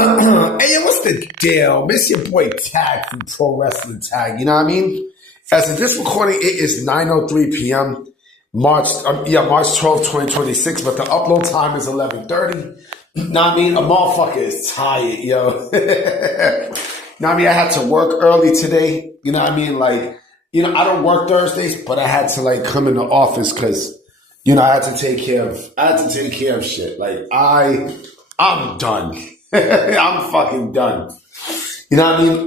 Hey, what's the deal? Miss your boy Tag from Pro Wrestling Tag. You know what I mean? As of this recording, it is 9:03 p.m. March 12th, 2026. But the upload time is 11:30. You know what I mean? A motherfucker is tired, yo. You know what I mean? I had to work early today. You know what I mean? Like, I don't work Thursdays, but I had to come in the office because, I had to take care of shit. Like, I'm done. I'm fucking done. You know what I mean?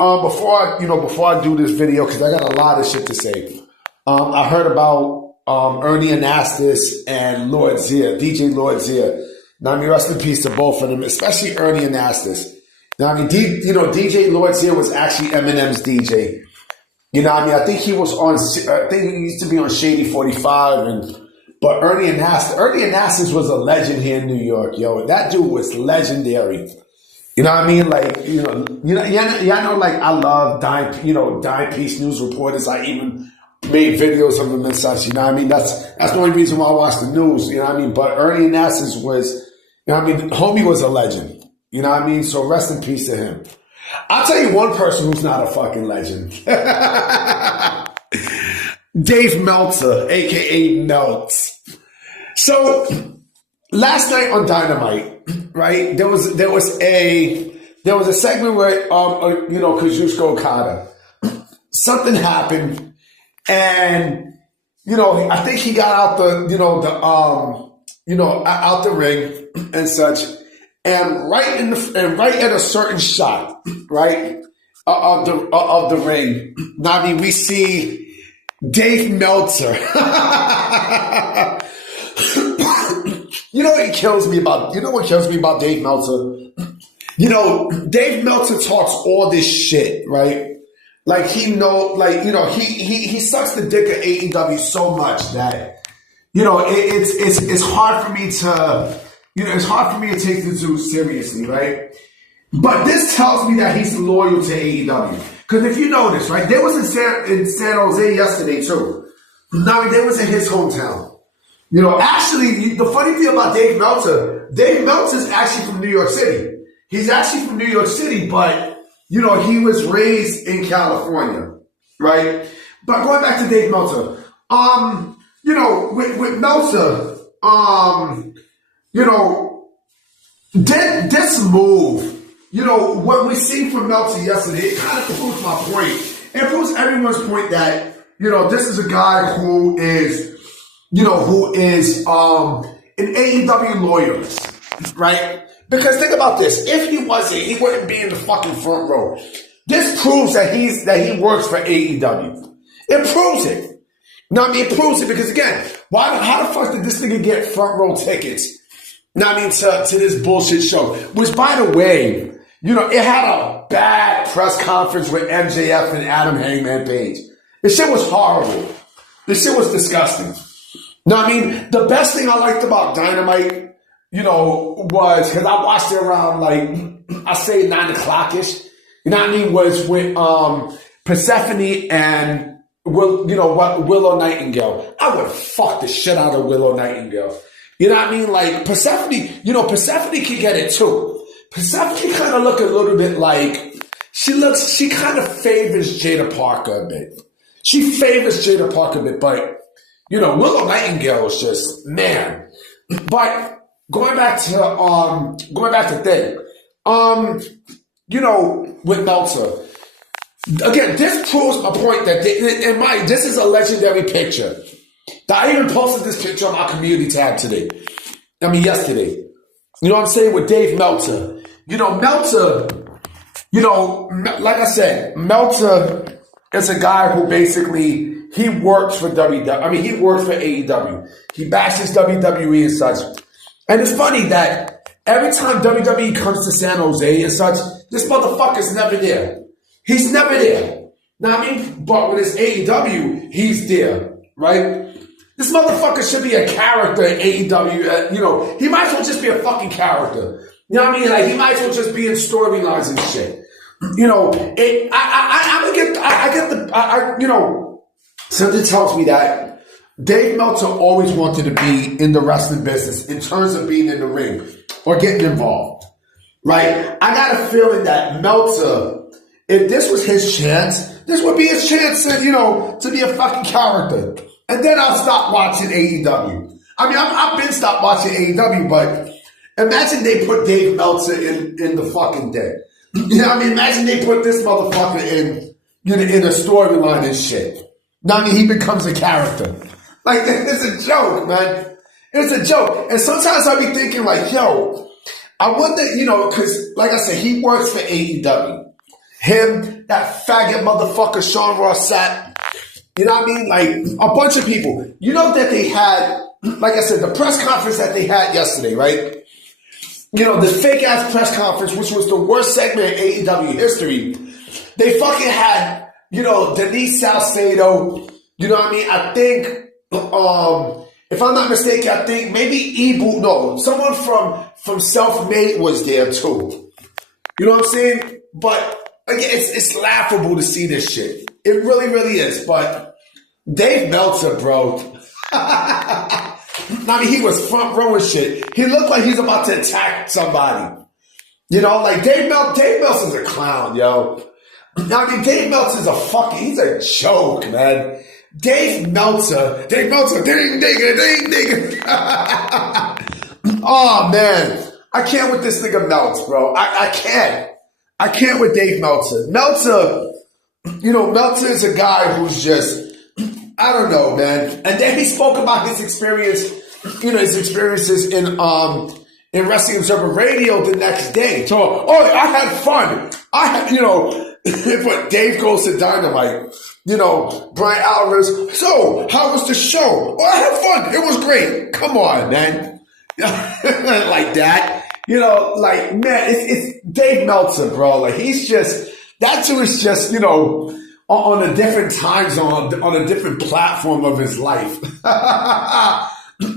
Before I do this video, because I got a lot of shit to say. I heard about Ernie Anastas and Lord Zia, DJ Lord Zia. Now I mean, rest in peace to both of them, especially Ernie Anastas. Now I mean, DJ Lord Zia was actually Eminem's DJ. You know what I mean? I think he used to be on Shady 45 but Ernie Anastas was a legend here in New York, yo. That dude was legendary. You know what I mean? Like, like I love Dime Piece news reporters. I even made videos of them and such. You know what I mean? That's the only reason why I watch the news. You know what I mean? But Ernie Anastas was, homie was a legend. You know what I mean? So rest in peace to him. I'll tell you one person who's not a fucking legend. Dave Meltzer, aka Melts. So last night on Dynamite, right? There was a segment where Kazuchika Okada, something happened, and I think he got out out the ring and such, and right at a certain shot, right of the ring. Now I mean, we see Dave Meltzer. What kills me about Dave Meltzer? Dave Meltzer talks all this shit, right? Like he sucks the dick of AEW so much that it's hard for me to take the dude seriously, right? But this tells me that he's loyal to AEW. Because if you notice, right, there was in San Jose yesterday too. Now they was in his hometown. Actually, the funny thing about Dave Meltzer's actually from New York City. He's actually from New York City, but, he was raised in California, right? But going back to Dave Meltzer, with Meltzer, this move, what we seen from Meltzer yesterday, it kind of proves my point. It proves everyone's point that, this is a guy who is an AEW loyalist, right? Because think about this. If he wasn't, he wouldn't be in the fucking front row. This proves that he works for AEW. It proves it. It proves it because, again, how the fuck did this nigga get front row tickets? To this bullshit show? Which, by the way, it had a bad press conference with MJF and Adam Hangman Page. This shit was horrible. This shit was disgusting. The best thing I liked about Dynamite, was, because I watched it around, I say 9 o'clock-ish, was with Persephone and Willow Nightingale. I would fuck the shit out of Willow Nightingale. Persephone can get it too. Persephone kind of look a little bit like, she kind of favors Jada Parker a bit. She favors Jada Parker a bit, but Willow Nightingale is just, man. But going back to thing, with Meltzer, again, this proves a point that this is a legendary picture. I even posted this picture on our community tab yesterday. You know what I'm saying? With Dave Meltzer. Meltzer, like I said, Meltzer is a guy who basically, he works for WWE. He works for AEW. He bashes WWE and such. And it's funny that every time WWE comes to San Jose and such, this motherfucker's never there. He's never there. But with his AEW, he's there, right? This motherfucker should be a character in AEW. He might as well just be a fucking character. He might as well just be in storylines and shit. Something tells me that Dave Meltzer always wanted to be in the wrestling business in terms of being in the ring or getting involved. right? I got a feeling that Meltzer, if this was his chance, this would be his chance to, to be a fucking character. And then I'll stop watching AEW. I mean, I've been stopped watching AEW, but imagine they put Dave Meltzer in the fucking dead. You know what I mean? Imagine they put this motherfucker in a storyline and shit. Now, I mean, he becomes a character. Like, it's a joke, man. It's a joke. And sometimes I be thinking like, yo, I wonder, because like I said, he works for AEW. Him, that faggot motherfucker, Sean Ross Sapp. You know what I mean? Like, a bunch of people. You know that they had, like I said, the press conference that they had yesterday, right? The fake-ass press conference, which was the worst segment in AEW history. They fucking had, Denise Salcedo. You know what I mean? I think, if I'm not mistaken, I think maybe someone from Self-Made was there too. You know what I'm saying? But again, it's laughable to see this shit. It really, really is. But Dave Meltzer, bro. I mean, he was front row and shit. He looked like he's about to attack somebody. Like Dave Meltzer's a clown, yo. I mean, Dave Meltzer's he's a joke, man. Ding, digga, ding, digga. Oh, man. I can't with this nigga Meltz, bro. I can't. I can't with Dave Meltzer. Meltzer is a guy who's just, I don't know, man. And then he spoke about his experiences in Wrestling Observer Radio the next day. So, I had fun. But Dave goes to Dynamite. Brian Alvarez. So, how was the show? I had fun. It was great. Come on, man. Like that. Man, it's Dave Meltzer, bro. Like, he's just, that too is just, on a different time zone, on a different platform of his life.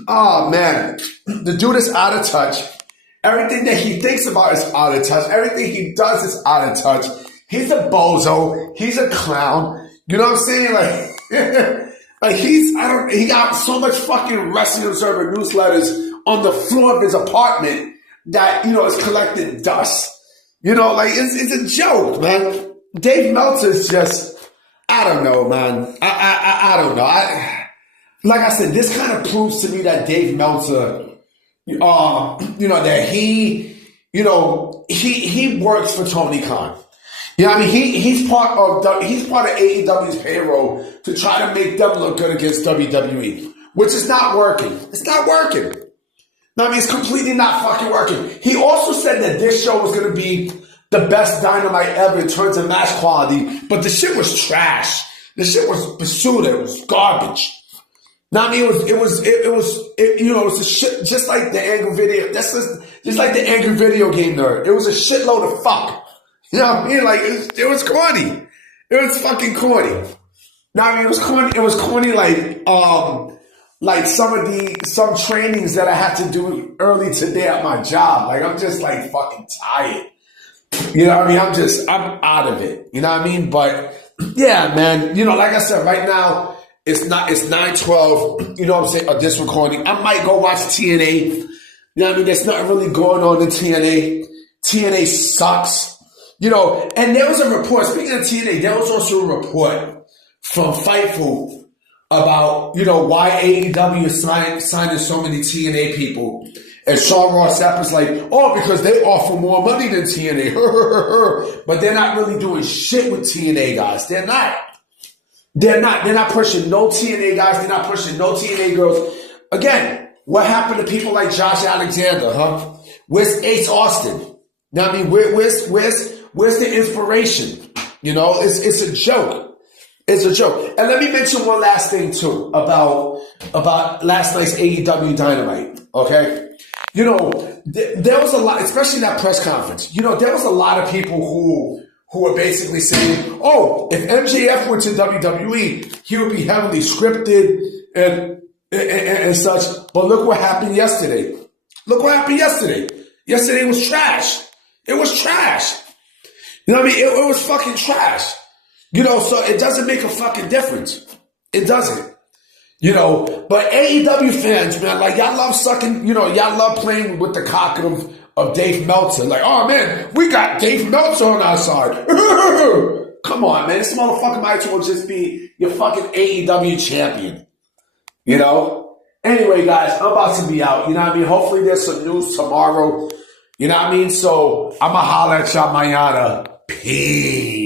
Oh, man. The dude is out of touch. Everything that he thinks about is out of touch. Everything he does is out of touch. He's a bozo. He's a clown. You know what I'm saying? Like he got so much fucking Wrestling Observer newsletters on the floor of his apartment that, is collecting dust. It's a joke, man. Dave Meltzer is just, I don't know, man. I don't know. Like I said, this kind of proves to me that Dave Meltzer, that he works for Tony Khan. I mean, he's part of AEW's payroll to try to make them look good against WWE, which is not working. It's not working. I mean, it's completely not fucking working. He also said that this show was going to be the best Dynamite ever in terms of match quality, but the shit was trash. The shit was basura. It was garbage. I mean, it was a shit, just like the angry video. That's just like the angry video game nerd. It was a shitload of fuck. You know what I mean? Like, it was corny. It was fucking corny. I mean, it was corny. It was corny like some trainings that I had to do early today at my job. Like, I'm just like fucking tired. You know what I mean? I'm out of it. You know what I mean? But yeah, man, like I said, right now, it's 9:12, you know what I'm saying, of this recording. I might go watch TNA. You know what I mean? There's nothing really going on in TNA. TNA sucks. And there was a report, speaking of TNA, there was also a report from Fightful about, why AEW is signing so many TNA people. And Sean Ross Sapp is like, because they offer more money than TNA. But they're not really doing shit with TNA guys. They're not. They're not pushing no TNA guys. They're not pushing no TNA girls. Again, what happened to people like Josh Alexander, huh? Where's Ace Austin? Now, I mean, where's the inspiration? It's a joke. It's a joke. And let me mention one last thing too about last night's AEW Dynamite. Okay. There was a lot, especially in that press conference. There was a lot of people who were basically saying, if MJF went to WWE, he would be heavily scripted and such. But look what happened yesterday. Yesterday was trash. It was trash. You know what I mean? It was fucking trash. So it doesn't make a fucking difference. It doesn't. But AEW fans, man, like, y'all love sucking, y'all love playing with the cock of Dave Meltzer. Like, oh man, we got Dave Meltzer on our side. Come on, man. This motherfucker might as well just be your fucking AEW champion. You know? Anyway, guys, I'm about to be out. You know what I mean? Hopefully there's some news tomorrow. You know what I mean? So I'm going to holler at y'all mañana. Peace.